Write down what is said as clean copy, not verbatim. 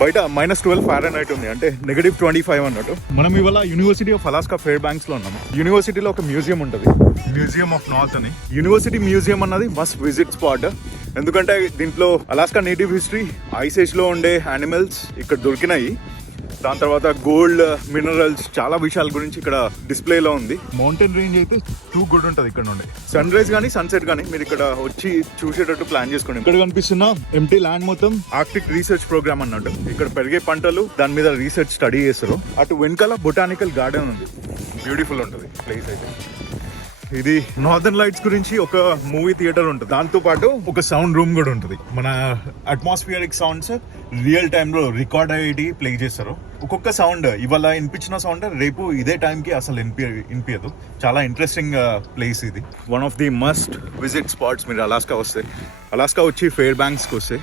బయట -12 ఫారెన్హైట్ ఉంది, అంటే -25 అన్నట్టు. మనం ఇవాళ university of Alaska fair banks లో ఉన్నాము. యూనివర్సిటీలో ఒక మ్యూజియం ఉంటుంది, మ్యూజియం ఆఫ్ నార్త్ అని. యూనివర్సిటీ మ్యూజియం అన్నది మస్ట్ విజిట్ స్పాట్. ఎందుకంటే దీంట్లో Alaska native history, ice age లో ఉండే యానిమల్స్ ఇక్కడ దొరికినాయి. దాని తర్వాత గోల్డ్, మినరల్స్, చాలా విషయాల గురించి ఇక్కడ డిస్ప్లేలో ఉంది. మౌంటైన్ రేంజ్ అయితే టూ గుడ్ ఉంటుంది ఇక్కడ నుండి. సన్ రైజ్ కానీ సన్సెట్ కానీ మీరు ఇక్కడ వచ్చి చూసేటట్టు ప్లాన్ చేసుకోండి. ఇక్కడ కనిపిస్తున్న ఎంటీ ల్యాండ్ మొత్తం ఆర్కిటిక్ రీసెర్చ్ ప్రోగ్రామ్ అన్నట్టు. ఇక్కడ పెరిగే పంటలు, దాని మీద రీసెర్చ్ స్టడీ చేస్తారు. అటు వెనకాల బొటానికల్ గార్డెన్ ఉంది, బ్యూటిఫుల్ ఉంటుంది ప్లేస్ అయితే. ఇది నార్దర్న్ లైట్స్ గురించి ఒక మూవీ థియేటర్ ఉంటుంది, దాంతో పాటు ఒక సౌండ్ రూమ్ కూడా ఉంటుంది. మన అట్మాస్ఫియరిక్ సౌండ్స్ రియల్ టైమ్ లో రికార్డ్ అయ్యి ప్లే చేస్తారు. ఒక్కొక్క సౌండ్ ఇవాళ వినిపించిన సౌండ్ రేపు ఇదే టైంకి అసలు వినిపించదు. చాలా ఇంట్రెస్టింగ్ ప్లేస్ ఇది. One of the must visit spots మీరు అలాస్కా వస్తే. అలాస్కా వచ్చి ఫెయిర్ బ్యాంక్స్కి వస్తే